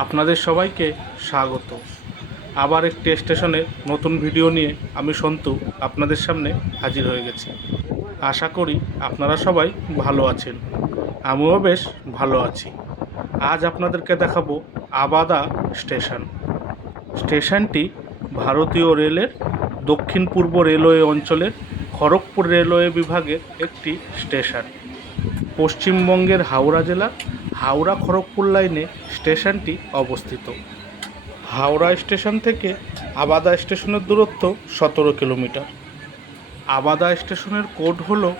আপনাদের সবাইকে স্বাগত। আবার একটি স্টেশনে নতুন ভিডিও নিয়ে আমি সন্তু আপনাদের সামনে হাজির হয়ে গেছি। আশা করি আপনারা সবাই ভালো আছেন। আমিও বেশ ভালো আছি। আজ আপনাদেরকে দেখাবো আবাদা স্টেশন। স্টেশনটি ভারতীয় রেলের দক্ষিণ পূর্ব রেলওয়ে অঞ্চলের খড়গপুর রেলওয়ে বিভাগের একটি স্টেশন। পশ্চিমবঙ্গের হাওড়া জেলার হাওড়া খড়গপুর লাইনে স্টেশনটি অবস্থিত। হাওড়া স্টেশন থেকে আবাদা স্টেশনের দূরত্ব সতেরো কিলোমিটার। আবাদা স্টেশনের কোড হলো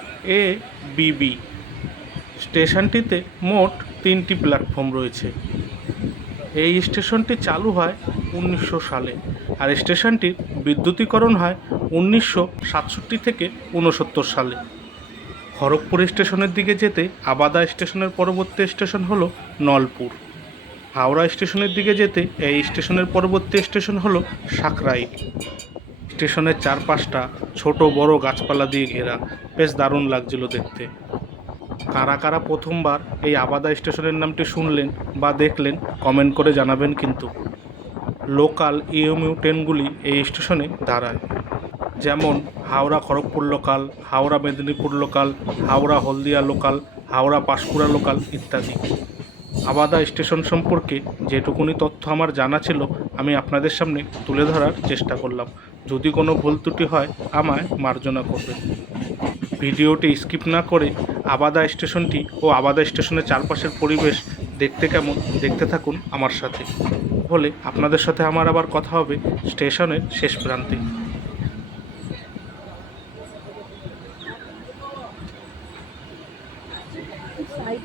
এ বিবি স্টেশনটিতে মোট তিনটি প্ল্যাটফর্ম রয়েছে। এই স্টেশনটি চালু হয় উনিশশো সালে আর স্টেশনটির বিদ্যুতীকরণ হয় উনিশশো সাতষট্টি থেকে ঊনসত্তর সালে। খড়গপুর স্টেশনের দিকে যেতে আবাদা স্টেশনের পরবর্তী স্টেশন হলো নলপুর। হাওড়া স্টেশনের দিকে যেতে এই স্টেশনের পরবর্তী স্টেশন হলো সাকরাইল স্টেশনের চারপাশটা ছোট বড় গাছপালা দিয়ে ঘেরা। বেশ দারুণ লাগছিল দেখতে। কারা কারা প্রথমবার এই আবাদা স্টেশনের নামটি শুনলেন বা দেখলেন, কমেন্ট করে জানাবেন কিন্তু। লোকাল ইএমইউ ট্রেনগুলি এই স্টেশনে দাঁড়ায়। যেমন Howrah Kharagpur local Howrah Medinipur local Howrah Haldia local Howrah Panskura local ইত্যাদি। আবাদা স্টেশন সম্পর্কে যেটুকুনি তথ্য আমার জানা ছিল, আমি আপনাদের সামনে তুলে ধরার চেষ্টা করলাম। যদি কোনো ভুল ত্রুটি হয়, আমায় মার্জনা করবে ভিডিওটি স্কিপ না করে আবাদা স্টেশনটি ও আবাদা স্টেশনের চারপাশের পরিবেশ দেখতে কেমন, দেখতে থাকুন আমার সাথে। হলে আপনাদের সাথে আমার আবার কথা হবে স্টেশনের শেষ প্রান্তে।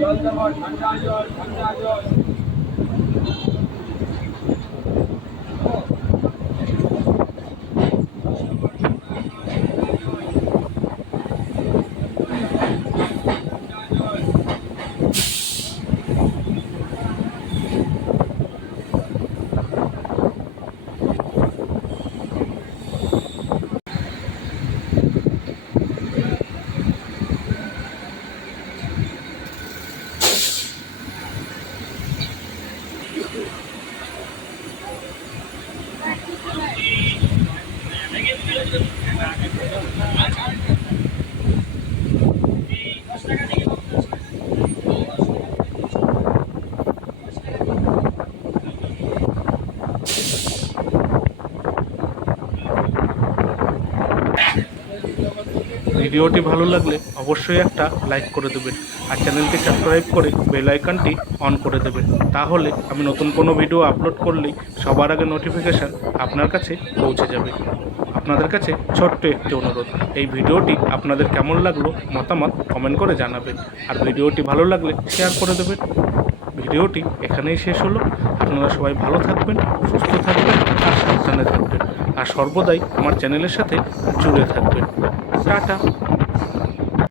জল দেবো ঠান্ডা জল ঠান্ডা জল ভিডিওটি ভালো লাগলে অবশ্যই একটা লাইক করে দেবেন আর চ্যানেলটি সাবস্ক্রাইব করে বেল আইকনটি অন করে দেবেন। তাহলে আমি নতুন কোনো ভিডিও আপলোড করলেই সবার আগে নোটিফিকেশান আপনার কাছে পৌঁছে যাবে। আপনাদের কাছে ছোট্ট একটি অনুরোধ, এই ভিডিওটি আপনাদের কেমন লাগল মতামত কমেন্ট করে জানাবেন। আর ভিডিওটি ভালো লাগলে শেয়ার করে দেবেন। ভিডিওটি এখানেই শেষ হলো। আপনারা সবাই ভালো থাকবেন, সুস্থ থাকবেন আর সাবধানে থাকবেন। আর সর্বদাই আমার চ্যানেলের সাথে জুড়ে থাকবেন। Tchau, tchau.